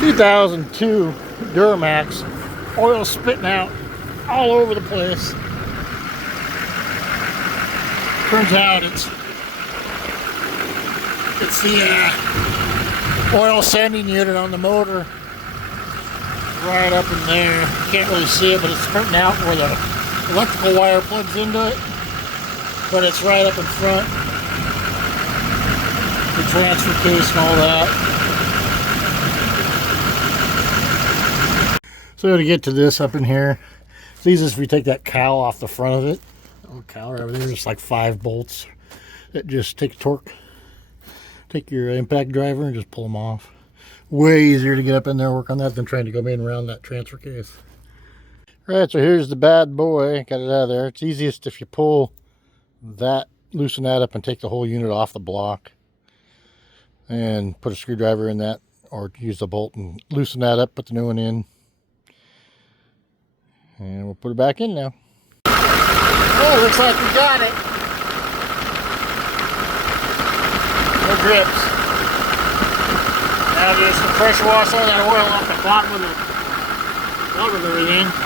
2002 Duramax, oil spitting out all over the place. Turns out it's the oil sending unit on the motor right up in there. You can't really see it, but it's spitting out where the electrical wire plugs into it, but it's right up in front. The transfer case and all that. So to get to this up in here, it's easiest if you take that cowl off the front of it. Oh, cowl right over there, just like 5 bolts that just take torque. Take your impact driver and just pull them off. Way easier to get up in there and work on that than trying to go in around that transfer case. Right, so here's the bad boy. Got it out of there. It's easiest if you pull that, loosen that up and take the whole unit off the block. And put a screwdriver in that, or use the bolt and loosen that up, put the new one in. And we'll put it back in now. Oh, looks like we got it. No drips. Now just to pressure wash all that oil off the bottom of the plug and everything.